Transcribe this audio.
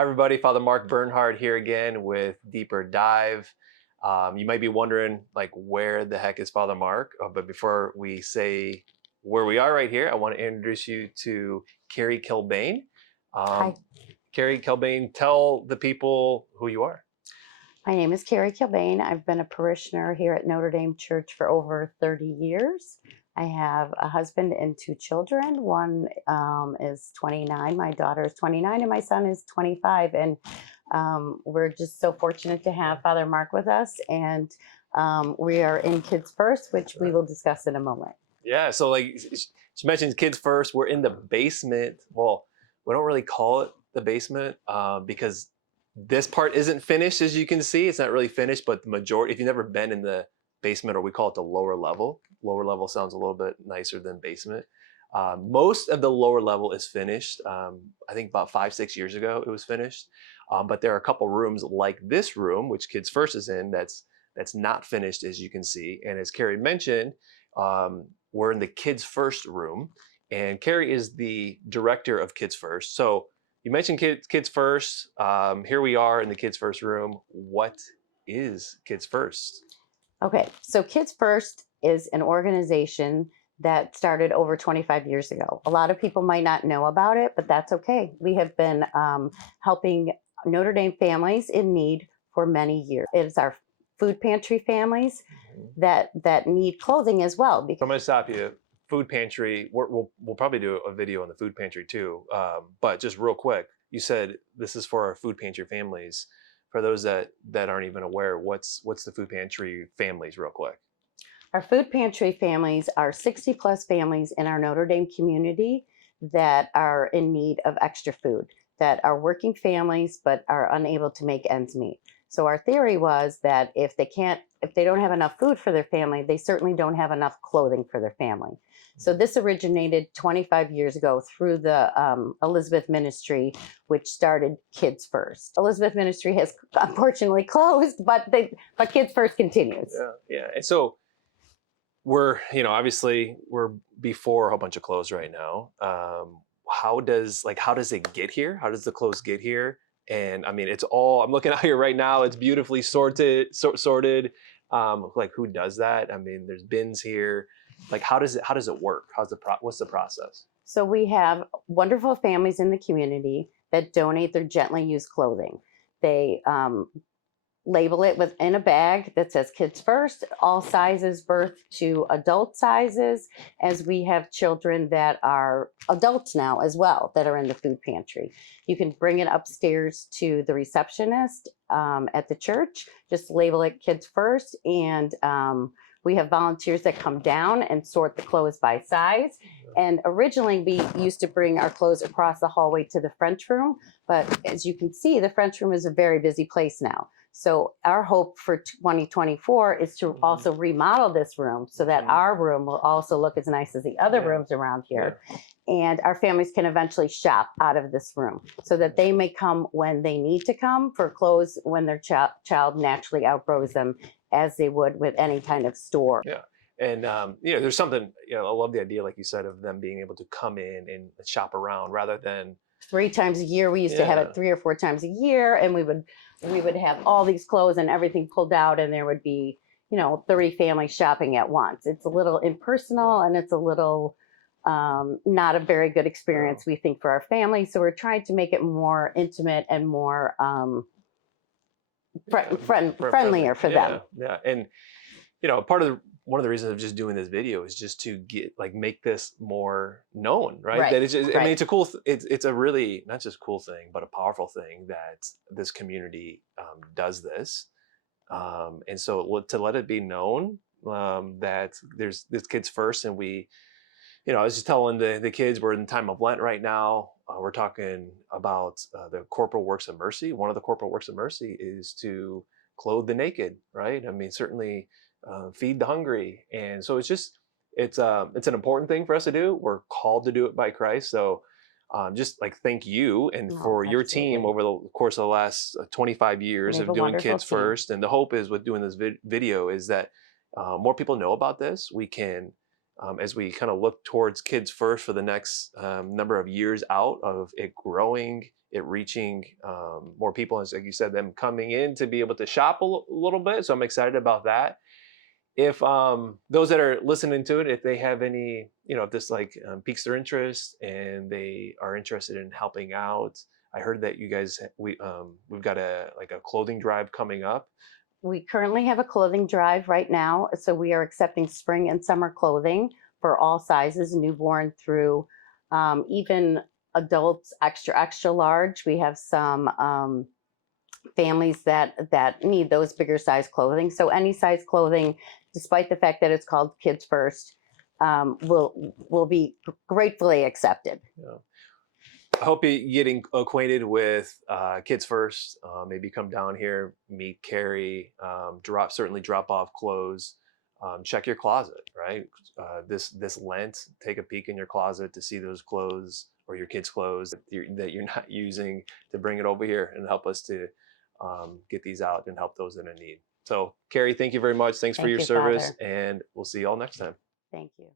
Hi, everybody. Father Mark Bernhard here again with Deeper Dive. You might be wondering, like, where the heck is Father Mark? But before we say where we are right here, I want to introduce you to Carrie Kilbane. Hi, Carrie Kilbane, tell the people who you are. my name is Carrie Kilbane. I've been a parishioner here at Notre Dame Church for over 30 years. I have a husband and two children. One is 29, my daughter is 29, and my son is 25. And we're just so fortunate to have Father Mark with us. And we are in Kids First, which we will discuss in a moment. Yeah, so like she mentioned kids first. We're in the basement. Well, we don't really call it the basement because this part isn't finished, as you can see. It's not really finished, but the majority, if you've never been in the basement, or we call it the lower level sounds a little bit nicer than basement. Most of the lower level is finished. I think about 5-6 years ago it was finished. But there are a couple rooms like this room, which Kids First is in, that's not finished, as you can see. And as Carrie mentioned, we're in the Kids First room, and Carrie is the director of Kids First. So you mentioned Kids First. Here we are in the Kids First room. What is Kids First? Okay, so Kids First is an organization that started over 25 years ago. A lot of people might not know about it, but that's okay. We have been helping Notre Dame families in need for many years. It is our food pantry families that need clothing as well. So I'm going to stop you. Food pantry. We'll probably do a video on the food pantry too. But just real quick, you said this is for our food pantry families. For those that aren't even aware, what's the food pantry families, real quick? Our food pantry families are 60 plus families in our Notre Dame community that are in need of extra food, that are working families but are unable to make ends meet. So our theory was that if they don't have enough food for their family, they certainly don't have enough clothing for their family. So this originated 25 years ago through the Elizabeth Ministry, which started Kids First. Elizabeth Ministry has unfortunately closed, but Kids First continues. Yeah. And so we're, obviously we're before a whole bunch of clothes right now. How does it get here? How does the clothes get here? And I mean, it's all, I'm looking out here right now. It's beautifully sorted. Like, who does that? I mean, there's bins here. Like, how does it work? What's the process? So we have wonderful families in the community that donate their gently used clothing. They label it within a bag that says Kids First, all sizes, birth to adult sizes, as we have children that are adults now as well that are in the food pantry. You can bring it upstairs to the receptionist at the church, just label it Kids First, and we have volunteers that come down and sort the clothes by size. And originally we used to bring our clothes across the hallway to the French room, but as you can see, the French room is a very busy place now. So our hope for 2024 is to also remodel this room so that our room will also look as nice as the other rooms around here. And our families can eventually shop out of this room so that they may come when they need to come for clothes when their child naturally outgrows them, as they would with any kind of store. Yeah. And, there's something, I love the idea, like you said, of them being able to come in and shop around rather than 3 times a year. We used to have it 3 or 4 times a year, and we would have all these clothes and everything pulled out, and there would be 30 families shopping at once. It's a little impersonal, and it's a little not a very good experience, we think, for our family. So we're trying to make it more intimate and more friendlier for them. Yeah. And one of the reasons of just doing this video is just to make this more known, right? That it's just, I mean, it's a cool, it's a really, not just cool thing, but a powerful thing that this community does this. And so to let it be known that there's this Kids First, and we, I was just telling the kids, we're in time of Lent right now. We're talking about the corporal works of mercy. One of the corporal works of mercy is to clothe the naked, right? I mean, certainly feed the hungry. And so it's an important thing for us to do. We're called to do it by Christ. So just thank you and for your team over the course of the last 25 years of doing Kids First. And the hope is with doing this video is that more people know about this. We can as we kind of look towards Kids First for the next number of years out, of it growing, it reaching more people, as like you said, them coming in to be able to shop a little bit. So I'm excited about that. If those that are listening to it, if they have any, if this like piques their interest and they are interested in helping out, I heard that you guys we've got a clothing drive coming up. We currently have a clothing drive right now. So we are accepting spring and summer clothing for all sizes, newborn through even adults, extra, extra large. We have some families that need those bigger size clothing. So any size clothing, despite the fact that it's called Kids First, will be gratefully accepted. Yeah. I hope you're getting acquainted with Kids First. Maybe come down here, meet Carrie, certainly drop off clothes, check your closet, right? This Lent, take a peek in your closet to see those clothes or your kids' clothes that you're not using, to bring it over here and help us to get these out and help those that are in need. So, Carrie, thank you very much. Thanks for Thank your you, service, Father. and we'll see you all next time. Thank you.